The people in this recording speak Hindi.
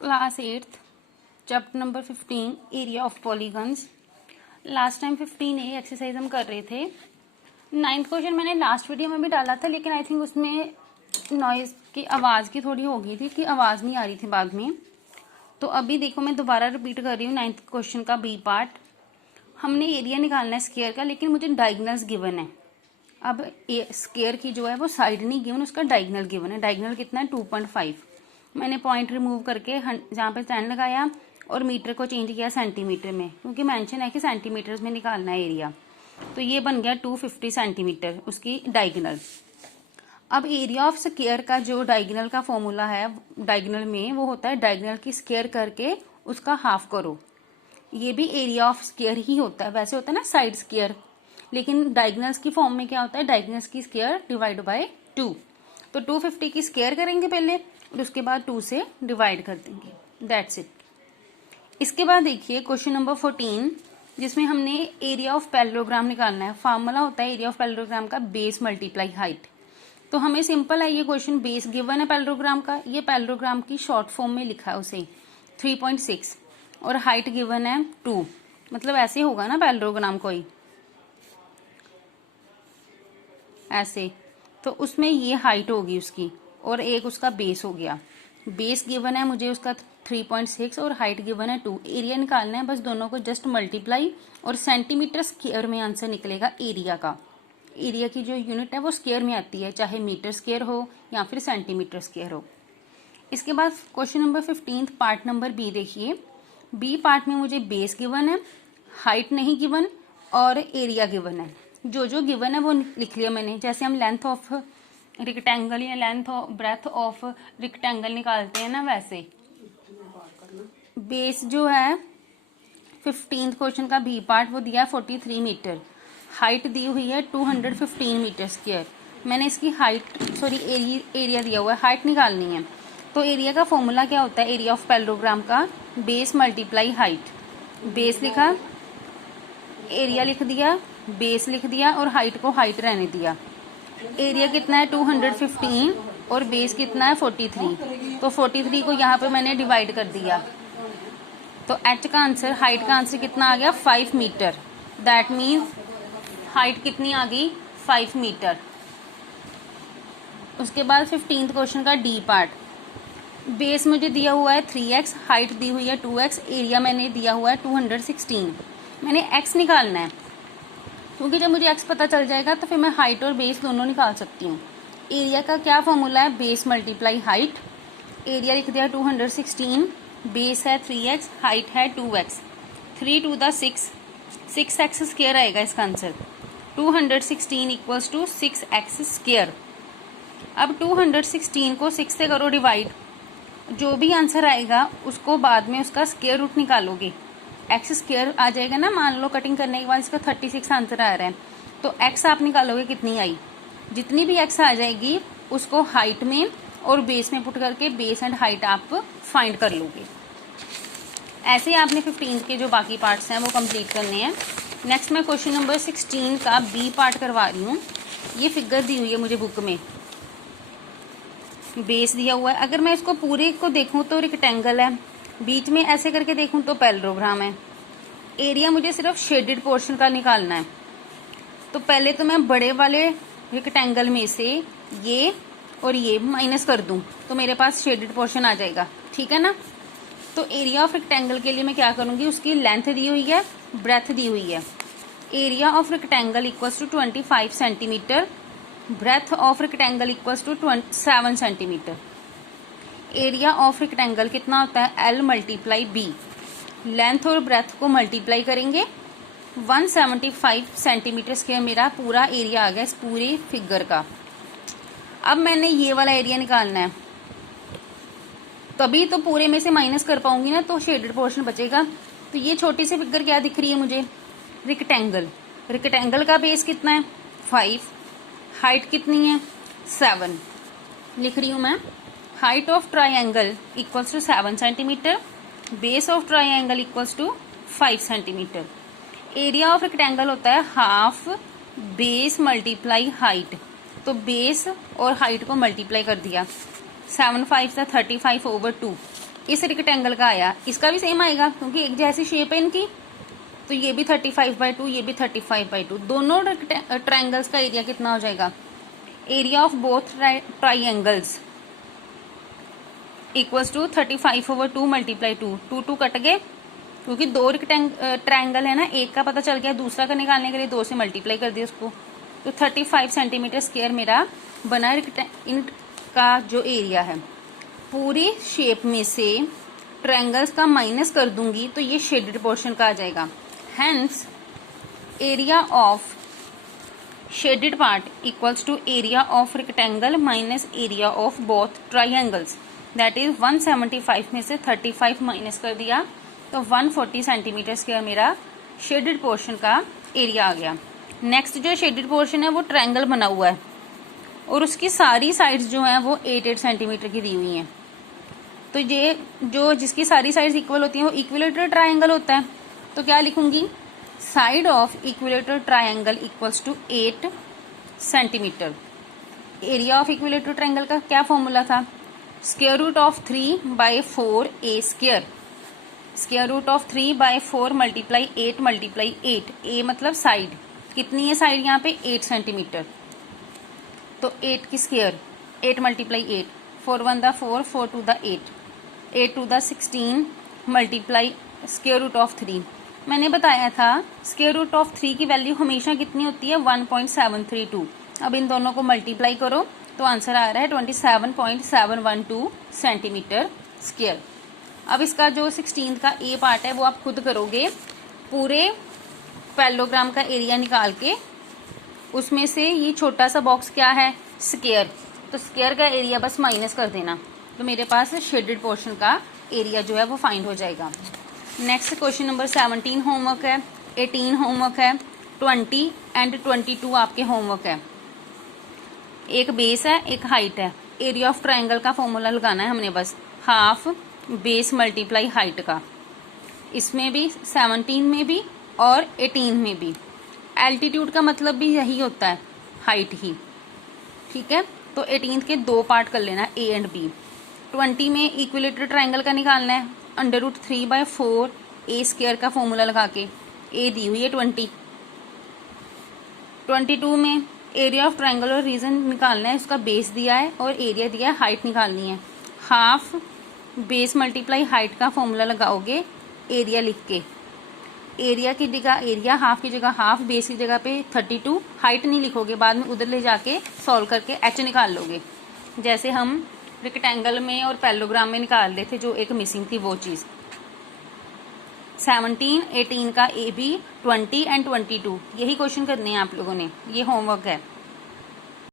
Class 8th chapter number 15 area of polygons. Last time 15A exercise हम कर रहे थे। 9th क्वेश्चन मैंने लास्ट वीडियो में भी डाला था, लेकिन आई थिंक उसमें नॉइज की आवाज़ की थोड़ी हो गई थी कि आवाज़ नहीं आ रही थी बाद में। तो अभी देखो मैं दोबारा रिपीट कर रही हूँ 9th क्वेश्चन का बी पार्ट। हमने एरिया निकालना है स्क्वायर का, लेकिन मुझे डायगनल्स गिवन है। अब स्क्वायर की जो है वो साइड नहीं गिवन, उसका डायगनल गिवन है। डायगनल कितना है 2.5। मैंने पॉइंट रिमूव करके जहाँ पे 10 लगाया और मीटर को चेंज किया सेंटीमीटर में, क्योंकि मेंशन है कि सेंटीमीटर्स में निकालना है एरिया। तो ये बन गया 250 सेंटीमीटर उसकी डायगनल। अब एरिया ऑफ स्क्वायर का जो डायगनल का फॉर्मूला है डायगनल में, वो होता है डायगनल की स्क्वायर करके उसका हाफ करो। ये भी एरिया ऑफ स्क्वायर ही होता है। वैसे होता है ना साइड स्क्वायर, लेकिन डायगनल्स की फॉर्म में क्या होता है, डायगनल्स की स्क्वायर डिवाइड बाय 2। तो 250 की स्क्वायर करेंगे पहले और उसके बाद 2 से डिवाइड कर देंगे। That's it. इसके बाद देखिए क्वेश्चन नंबर 14, जिसमें हमने एरिया ऑफ पैरेललोग्राम निकालना है। फार्मूला होता है एरिया ऑफ पैरेललोग्राम का बेस मल्टीप्लाई हाइट। तो हमें सिंपल है ये क्वेश्चन, बेस गिवन है पैरेललोग्राम का, ये पैरेललोग्राम की शॉर्ट फॉर्म में लिखा है उसे 3.6 और हाइट गिवन है 2। मतलब ऐसे होगा ना पैरेललोग्राम कोई ऐसे, तो उसमें ये हाइट होगी उसकी और एक उसका बेस हो गया। बेस गिवन है मुझे उसका 3.6 और हाइट गिवन है 2। एरिया निकालना है, बस दोनों को जस्ट मल्टीप्लाई और सेंटीमीटर स्क्वायर में आंसर निकलेगा एरिया का। एरिया की जो यूनिट है वो स्क्वायर में आती है, चाहे मीटर स्क्वायर हो या फिर सेंटीमीटर स्क्वायर हो। इसके बाद question number 15 part number B देखिए। बी पार्ट में मुझे बेस गिवन है, हाइट नहीं गिवन और एरिया गिवन है। जो जो गिवन है वो लिख लिया मैंने। जैसे हम लेंथ ऑफ रेक्टेंगल या length of breadth of rectangle निकालते हैं ना, वैसे बेस जो है 15th क्वेश्चन का बी पार्ट वो दिया है 43 मीटर। हाइट दी हुई है 215 मीटर स्क्वायर। मैंने इसकी हाइट एरिया दिया हुआ है, हाइट निकालनी है। तो एरिया का फॉर्मूला क्या होता है एरिया ऑफ पैरेललोग्राम का, बेस मल्टीप्लाई हाइट। बेस लिखा, एरिया लिख दिया, बेस लिख दिया और हाइट को हाइट रहने दिया। एरिया कितना है 215 और बेस कितना है 43। तो 43 को यहाँ पे मैंने डिवाइड कर दिया। तो एच का आंसर, हाइट का आंसर कितना आ गया 5 मीटर। दैट मीन्स हाइट कितनी आ गई 5 मीटर। उसके बाद 15th क्वेश्चन का डी पार्ट। बेस मुझे दिया हुआ है 3x, हाइट दी हुई है 2x, एरिया मैंने दिया हुआ है 216। मैंने x निकालना है, क्योंकि जब मुझे x पता चल जाएगा तो फिर मैं हाइट और बेस दोनों निकाल सकती हूँ। एरिया का क्या फॉर्मूला है, बेस मल्टीप्लाई हाइट। एरिया लिख दिया 216, बेस है 3x, हाइट है 2x। 3 to the 6, 6x square आएगा इसका answer. 216 equals to 6x square. अब 216 को 6 से करो डिवाइड, जो भी आंसर आएगा उसको बाद में उसका स्क्वायर रूट निकालोगे। एक्स स्क्वायर आ जाएगा ना, मान लो कटिंग करने के बाद इसका 36 आंसर आ रहा है, तो एक्स आप निकालोगे कितनी आई। जितनी भी एक्स आ जाएगी उसको हाइट में और बेस में पुट करके बेस एंड हाइट आप फाइंड कर लोगे। ऐसे ही आपने 15 के जो बाकी पार्ट्स हैं वो कंप्लीट करने हैं। नेक्स्ट मैं क्वेश्चन नंबर 16 का बी पार्ट करवा रही हूँ। ये फिगर दी हुई है मुझे बुक में, बेस दिया हुआ है। अगर मैं इसको पूरे को देखूं तो रेक्टेंगल है, बीच में ऐसे करके देखूं तो पैरेललोग्राम है। एरिया मुझे सिर्फ शेडेड पोर्शन का निकालना है। तो पहले तो मैं बड़े वाले रेक्टेंगल में से ये और ये माइनस कर दूं तो मेरे पास शेडेड पोर्शन आ जाएगा, ठीक है ना। तो एरिया ऑफ रेक्टेंगल के लिए मैं क्या करूंगी, उसकी लेंथ दी हुई है, ब्रेथ दी हुई है। Area of rectangle equals to 25 centimetre, breadth of rectangle equals to 7 centimetre. Area of rectangle कितना होता है L मल्टीप्लाई B। लेंथ और ब्रेथ को मल्टीप्लाई करेंगे, 175 सेंटीमीटर स्क्वायर मेरा पूरा एरिया आ गया इस पूरे फिगर का। अब मैंने ये वाला एरिया निकालना है, तभी तो पूरे में से माइनस कर पाऊंगी ना, तो शेडेड पोर्शन बचेगा। तो ये छोटी सी फिगर क्या दिख रही है मुझे, रेक्टेंगल। रेक्टेंगल का बेस कितना है 5, हाइट कितनी है 7। लिख रही हूँ मैं, height of triangle equals to 7 centimetre, base of triangle equals to 5 centimetre. Area of rectangle होता है हाफ बेस मल्टीप्लाई हाइट। तो बेस और हाइट को मल्टीप्लाई कर दिया, 7 5 35 over 2। इस रेक्टेंगल का आया, इसका भी सेम आएगा क्योंकि एक जैसी शेप है इनकी। तो ये भी 35/2, ये भी 35/2। दोनों ट्राइंगल्स का एरिया कितना हो जाएगा? Area of both triangles equals to 35/2 multiply 2। 2 कट गए क्योंकि दो ट्राइंगल है ना, एक का पता चल गया, दूसरा का निकालने के लिए 2 से मल्टीप्लाई कर दिया उसको। तो 35 सेंटीमीटर स्क्वायर मेरा बना इनका जो एरिया है। पूरी शेप में से ट्रायंगल्स का माइनस कर दूंगी तो ये शेडेड पोर्शन का आ जाएगा। Hence area of shaded part equals to area of rectangle minus area of both triangles. That is 175 में से 35 माइनस कर दिया तो 140 सेंटीमीटर स्क्वायर मेरा शेडेड पोर्शन का एरिया आ गया। नेक्स्ट जो शेडेड पोर्शन है वो ट्रायंगल बना हुआ है और उसकी सारी साइड्स जो हैं वो 8 सेंटीमीटर की दी हुई हैं। तो ये जो जिसकी सारी साइड्स इक्वल होती हैं वो इक्विलेटरल ट्रायंगल होता है। तो क्या लिखूंगी? Side of equilateral triangle equals to 8 centimetre. Area of equilateral triangle का क्या फॉर्मूला था? Square root of 3/4 a square. Square root of 3/4 multiply 8 multiply 8। A मतलब साइड, कितनी है साइड यहाँ पे? 8 सेंटीमीटर। तो 8 की स्क्वायर, 8 मल्टीप्लाई 8, 4 1 दा 4, 4 2 दा 8, 8 2 दा 16 मल्टीप्लाई स्क्वायर रूट ऑफ 3। मैंने बताया था स्क्वायर रूट ऑफ 3 की वैल्यू हमेशा कितनी होती है? 1.732। अब इन दोनों को मल्टीप्लाई करो तो आंसर आ रहा है 27.712 सेंटीमीटर स्क्वायर। अब इसका जो 16 का ए पार्ट है वो आप खुद करोगे। पूरे पैरेललोग्राम का एरिया निकाल के उसमें से ये छोटा सा बॉक्स क्या है? स्क्वायर। तो स्क्वायर का एरिया बस माइनस कर देना तो मेरे पास शेडेड पोर्शन का एरिया जो है वो फाइंड हो जाएगा। नेक्स्ट क्वेश्चन नंबर 17 होमवर्क है, 18 होमवर्क है, 20 एंड 22 आपके होमवर्क है। एक बेस है, एक हाइट है। एरिया ऑफ ट्रायंगल का फॉर्मूला लगाना है हमने बस, हाफ बेस मल्टीप्लाई हाइट का। इसमें भी 17 में भी और 18 में भी। एल्टीट्यूड का मतलब भी यही होता है, हाइट ही। ठीक है, तो 18 के 2 पार्ट कर लेना, ए एंड बी। 20 में इक्विलेटरल ट्रायंगल का निकालना है, √3/4 ए स्क्वायर का फॉर्मूला लगा के। ए दी हुई है 20। 22 में एरिया ऑफ ट्रायंगल और रीजन निकालना है, उसका बेस दिया है और एरिया दिया है, हाइट निकालनी है। हाफ बेस मल्टीप्लाई हाइट का फॉर्मूला लगाओगे एरिया लिख के। एरिया की जगह एरिया, हाफ की जगह हाफ, बेस की जगह पे 32। हाइट नहीं लिखोगे, बाद में उधर ले जाके सॉल्व करके एच निकाल लोगे, जैसे हम रेक्टेंगल में और पैरेललोग्राम में निकाल रहे थे जो एक मिसिंग थी वो चीज। 17, 18 का ए बी, 20 एंड 22 यही क्वेश्चन करने हैं आप लोगों ने, ये होमवर्क है।